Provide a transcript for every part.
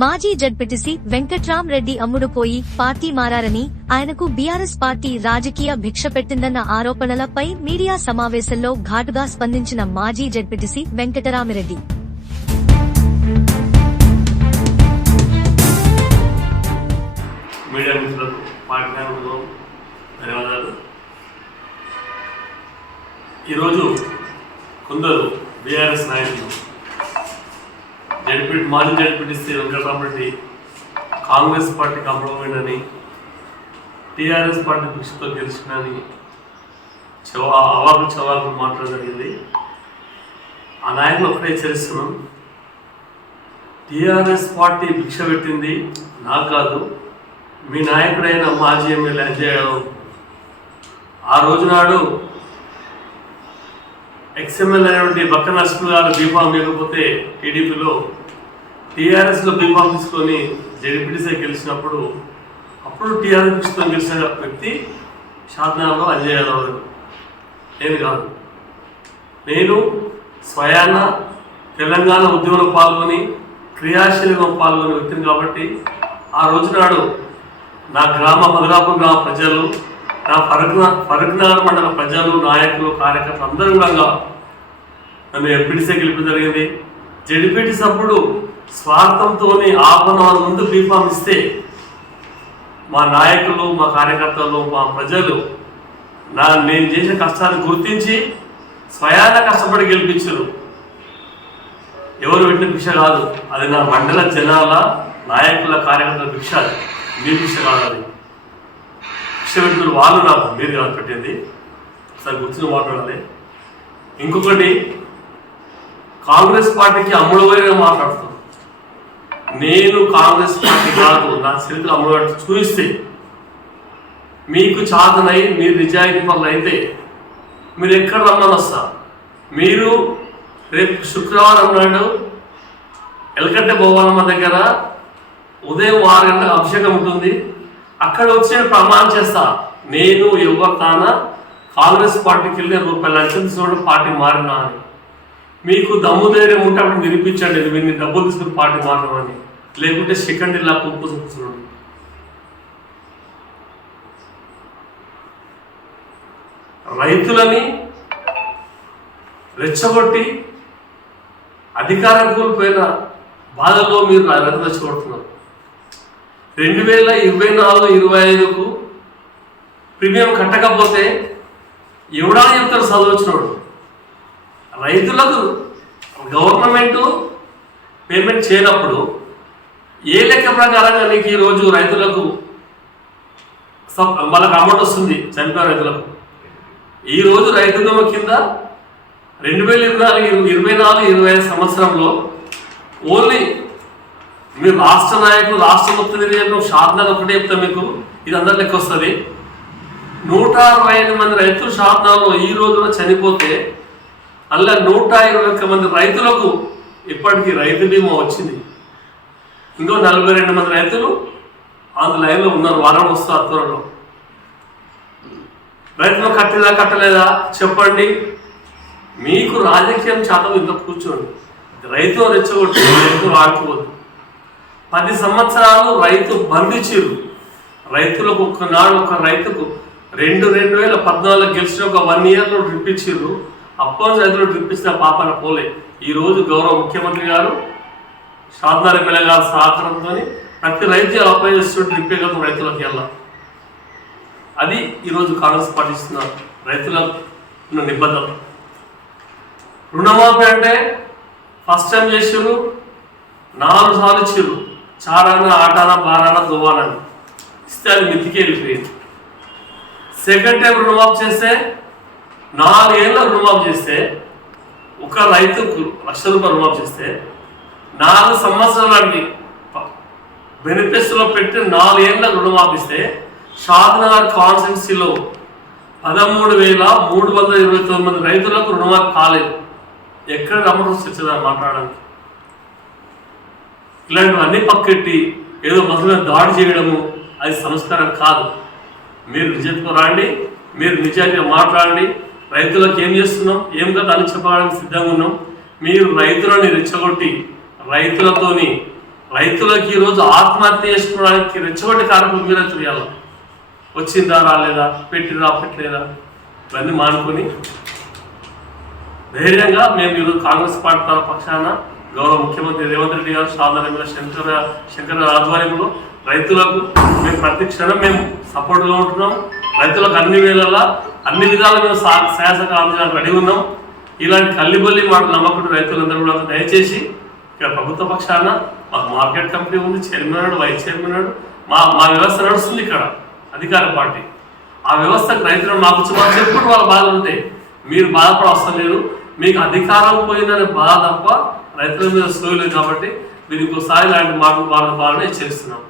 మాజీ జడ్పీటీసీ వెంకట్రామ్ రెడ్డి అమ్ముడు పోయి పార్టీ మారారని ఆయనకు బీఆర్ఎస్ పార్టీ రాజకీయ భిక్ష పెట్టిందన్న ఆరోపణలపై మీడియా సమావేశంలో ఘాటుగా స్పందించిన మాజీ జడ్పీటీసీ వెంకటరామిరెడ్డి. మీడియా మిత్రులకు ధన్యవాదాలు. ఈరోజు కొందరు బీఆర్ఎస్ నాయకులు జడ్పీ మాజీ జడ్పీటీసీ వెంకటరామరెడ్డి కాంగ్రెస్ పార్టీకి అని టీఆర్ఎస్ పార్టీ దృష్టితో గెలిచినని చవా అవాకు చవాకు మాట్లాడడం జరిగింది. ఆ నాయకులు ఒకటే హెచ్చరిస్తున్నాం టీఆర్ఎస్ పార్టీ భిక్ష పెట్టింది నాకు కాదు. మీ నాయకుడైన మాజీ ఎమ్మెల్యే అంజయ్ ఆ రోజు నాడు ఎక్స్ఎమ్మెల్యే అయినటువంటి బక్క నరసింహ గారు బీఫామ్ లేకపోతే టీడీపీలో టీఆర్ఎస్లో బీఫామ్ తీసుకొని జడ్పీటీసీ గెలిచినప్పుడు అప్పుడు టీఆర్ఎస్ పుస్తకం గెలిచిన వ్యక్తి షాద్నాలో అంజయ్ యాదవ్ నేను కాదు. నేను స్వయాన తెలంగాణ ఉద్యమంలో పాల్గొని క్రియాశీలంగా పాల్గొనే వ్యక్తిని కాబట్టి ఆ రోజు నాడు నా గ్రామ మధురాపూర్ గ్రామ ప్రజలు నా ఫరక్ ఫరక్నగర్ మండల ప్రజలు నాయకులు కార్యకర్తలు అందరూ కూడా నన్ను ఎంపీటీసీ గెలిపి జరిగింది. జడిపిటిస్ అప్పుడు స్వార్థంతో ఆపన ముందు బీఫామ్ ఇస్తే మా నాయకులు మా కార్యకర్తలు మా ప్రజలు నా నేను చేసిన కష్టాన్ని గుర్తించి స్వయాన కష్టపడి గెలిపించారు. ఎవరు పెట్టిన భిక్ష కాదు. అది నా మండల జనాల నాయకుల కార్యకర్తల భిక్ష మీ భిక్ష కాదు అది. భిక్ష పెట్టిన వాళ్ళు నాకు మీరు కాదు పెట్టింది. ఒకసారి గుర్తుగా మాట్లాడాలి. ఇంకొకటి కాంగ్రెస్ పార్టీకి అమ్ముడు మాట్లాడుతుంది. నేను కాంగ్రెస్ పార్టీ కాదు నా చరిత్ర అమలు చూపిస్తే మీకు చాతనై మీరు నిజాయితీ పనులు అయితే మీరు ఎక్కడ రమ్మని వస్తా మీరు రేపు శుక్రవారం నాడు ఎలకట్టె భోవాలమ్మ దగ్గర ఉదయం ఆరు గంటలకు అభిషేకం ఉంటుంది. అక్కడ వచ్చి ప్రమాణం చేస్తా. నేను ఎవరు కాంగ్రెస్ పార్టీకి వెళ్ళి రూపాయలు లక్షలు తీసుకోవడం పార్టీ మారినా అని. మీకు దమ్ము ధైర్యం ఉంటే అప్పుడు వినిపించండి ఇది మీరు డబ్బులు తీసుకుని పార్టీ మాట్లాడమని లేకుంటే సెకండ్ ఇలా కుప్పు చూపుతున్నాడు రైతులని రెచ్చగొట్టి అధికారం కోల్పోయిన బాధల్లో మీరు రైతు రెచ్చగొడుతున్నారు రెండు వేల ఇరవై నాలుగు ఇరవై ఐదుకు ప్రీమియం కట్టకపోతే ఎవడా చెప్తారు చదవచ్చినోడు రైతులకు గవర్నమెంట్ పేమెంట్ చేయనప్పుడు ఏ లెక్క ప్రకారంగా నీకు ఈరోజు రైతులకు వాళ్ళకి అమౌంట్ వస్తుంది చనిపోయిన రైతులకు? ఈరోజు రైతు బీమా కింద రెండు వేల ఇరవై నాలుగు ఇరవై నాలుగు ఇరవై ఐదు సంవత్సరంలో ఓన్లీ మీరు రాష్ట్ర నాయకులు రాష్ట్ర మొత్తం చెప్పిన షాద్నాలు ఒకటే చెప్తా మీకు ఇది అందరి లెక్క వస్తుంది. నూట అరవై ఐదు మంది రైతులు షాద్నాలో ఈ రోజున చనిపోతే అలా నూట ఇరవై ఒక్క మంది రైతులకు ఇప్పటికీ రైతు బీమా వచ్చింది. ఇంకో నలభై రెండు మంది రైతులు ఆన్ లైన్లో ఉన్నారు వారం వస్తారు త్వరలో. రైతులు కట్టలేదా కట్టలేదా చెప్పండి. మీకు రాజకీయం శాతం ఇంత కూర్చోండి. రైతు రెచ్చగొట్టు రైతు ఆడుకోవద్దు పది సంవత్సరాలు రైతు బంధించారు రైతులకు ఒక్కనాడు ఒక రైతుకు రెండు రెండు వేల పద్నాలుగు గెలిచిన ఒక వన్ ఇయర్లో డ్రిప్ అప్పటి రైతులు డ్రిప్ ఇచ్చిన పాపన పోలే. ఈ రోజు గౌరవ ముఖ్యమంత్రి గారు సాధారణ పిల్ల గారు సహకారంతో ప్రతి రైతు అప్లై చేస్తున్న డ్రిప్ కదా రైతులకు వెళ్ళాలి అది ఈరోజు కాంగ్రెస్ పాటిస్తున్న రైతుల రైతులకు నిబద్ధత రుణమాఫీ అంటే ఫస్ట్ టైం చేసారు నాలుగు సార్లు ఇచ్చారు చారాన ఆటాన బారాన దువ్వాన ఇస్తే అది మితికి వెళ్ళిపోయింది సెకండ్ టైం రుణమాఫీ చేస్తే నాలుగేళ్ళ రుణమాఫీ చేస్తే ఒక రైతుకు లక్ష రూపాయలు రుణమాఫీ చేస్తే నాలుగు సంవత్సరాలకి బెనిఫిట్స్లో పెట్టి నాలుగేళ్ళ రుణమాపిస్తే షాద్నగర్ కాన్స్టిట్యున్సీలో పదమూడు వేల మూడు వందల ఇరవై తొమ్మిది మంది రైతులకు రుణమాఫీ కాలేదు. ఎక్కడ రమ్మడం చర్చదా మాట్లాడడానికి? ఇలాంటివన్నీ పక్కెట్టి ఏదో మసలు దాడి చేయడము అది సంస్కారం కాదు. మీరు నిజంతో రాండి మీరు నిజానికి మాట్లాడండి. రైతులకు ఏం చేస్తున్నాం? ఏం కదా అని చెప్పడానికి సిద్ధంగా ఉన్నాం? మీరు రైతులని రెచ్చగొట్టి రైతులతోని రైతులకు ఈరోజు ఆత్మహత్య చేసుకోవడానికి రెచ్చగొట్టి కారకులు మీరే చేయాలి వచ్చిందా రాలేదా? పెట్టిరా పెట్టలేదా? ఇవన్నీ మానుకొని ధైర్యంగా మేము ఈరోజు కాంగ్రెస్ పార్టీ పక్షాన గౌరవ ముఖ్యమంత్రి రేవంత్ రెడ్డి గారు సాధారణంగా శంకర శంకర ఆధ్వర్యంలో రైతులకు మేము ప్రతి క్షణం మేము సపోర్ట్గా ఉంటున్నాం. రైతులకు అన్ని వేళలా అన్ని విధాలు మేము శాసక ఆందోళన రెడీ ఉన్నాం. ఇలాంటి కల్లిబొల్లి మాటలు నమ్మకుండా రైతులందరూ కూడా దయచేసి ఇక్కడ ప్రభుత్వ పక్షాన మాకు మార్కెట్ కంపెనీ ఉంది చైర్మన్ ఉన్నాడు వైస్ చైర్మన్ ఉన్నాడు మా మా వ్యవస్థ నడుస్తుంది ఇక్కడ అధికార పార్టీ. ఆ వ్యవస్థకు రైతులు మాకు మాకు చెప్పుడు వాళ్ళ బాధలు ఉంటాయి మీరు బాధపడ అవసరం లేదు. మీకు అధికారం పోయిందనే బాధ తప్ప రైతుల మీద సోయలేదు కాబట్టి మీరు ఇంకోసారి ఇలాంటి మాటలు బాధ బాగానే చేస్తున్నాం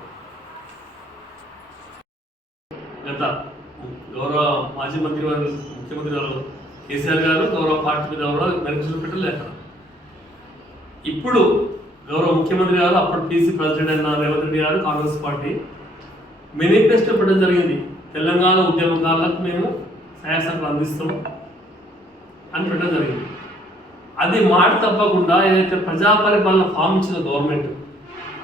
గత గౌరవ మాజీ మంత్రి వారు ముఖ్యమంత్రి గారు కేసీఆర్ గారు గౌరవ పార్టీ మీద కూడా మెరుగులు పెట్టలేదు అక్కడ ఇప్పుడు గౌరవ ముఖ్యమంత్రి గారు అప్పుడు పీసీ ప్రెసిడెంట్ అయిన రేవంత్ రెడ్డి గారు కాంగ్రెస్ పార్టీ మేనిఫెస్టో పెట్టడం జరిగింది? తెలంగాణ ఉద్యమకారులకు మేము సహాయసంఖ్యలు అందిస్తాం అని పెట్టడం జరిగింది. అది మాట తప్పకుండా ఏదైతే ప్రజా పరిపాలన ఫామ్ ఇచ్చిన గవర్నమెంట్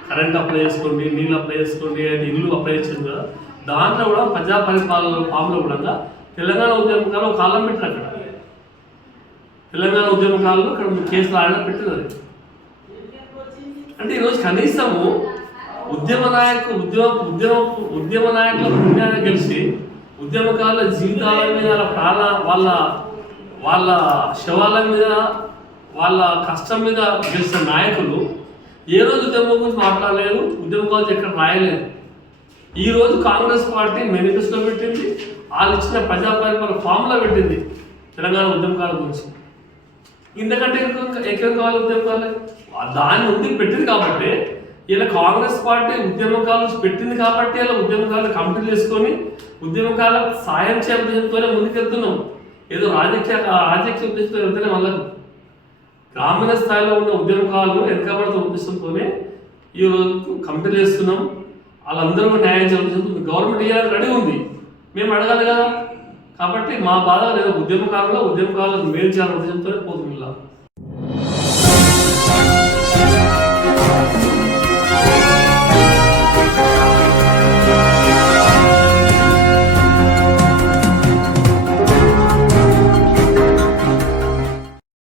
కరెంట్ అప్లై చేసుకోండి నీళ్ళు అప్లై చేసుకోండి అది ఇల్లు అప్లై చేసింది? కదా దాంట్లో కూడా ప్రజా పరిపాలన ఫామ్లో కూడా తెలంగాణ ఉద్యమకాలం ఒక కాలం పెట్టారు అక్కడ. తెలంగాణ ఉద్యమకాలంలో ఇక్కడ కేసులు ఆడ పెట్టింది అంటే ఈరోజు కనీసము ఉద్యమ నాయకు ఉద్యమ ఉద్యమ ఉద్యమ నాయకుల పుణ్యాన్ని గెలిచి ఉద్యమకాల జీవితాల మీద ప్రాణ వాళ్ళ వాళ్ళ శవాల మీద వాళ్ళ కష్టం మీద గెలిచిన నాయకులు ఏ రోజు ఉద్యమం గురించి మాట్లాడలేదు ఉద్యమం గురించి ఎక్కడ రాయలేదు. ఈ రోజు కాంగ్రెస్ పార్టీ మేనిఫెస్టో పెట్టింది వాళ్ళు ఇచ్చిన ప్రజా పరిపాలన ఫామ్లో పెట్టింది తెలంగాణ ఉద్యమకాల గురించి ఇంతకంటే ఎక్కువ ఎక్కువ కావాలి ఉద్యమకాలు దాని ఉంది పెట్టింది కాబట్టి ఇలా కాంగ్రెస్ పార్టీ ఉద్యమకాలు పెట్టింది కాబట్టి ఇలా ఉద్యమకాలు కమిటీ చేసుకొని ఉద్యమకాలకు సాయం చేయాలతోనే ముందుకెళ్తున్నాం. ఏదో రాజకీయ రాజకీయ ఉద్దేశంతో వెళ్తేనే వాళ్ళకు. గ్రామీణ స్థాయిలో ఉన్న ఉద్యమకాలను వెనకబడుతున్న ఉద్దేశంతోనే ఈ రోజు కమిటీలు వేస్తున్నాం వాళ్ళందరూ న్యాయం జరుగుతుంది. గవర్నమెంట్ ఇవ్వాలని రెడీ ఉంది. మేము అడగాలి కదా. కాబట్టి మా బాధ లేదా. ఉద్యమకారులు ఉద్యమకారులకు మేలు చేయాలని ఉద్దేశంతోనే పోతుంది ఇలా.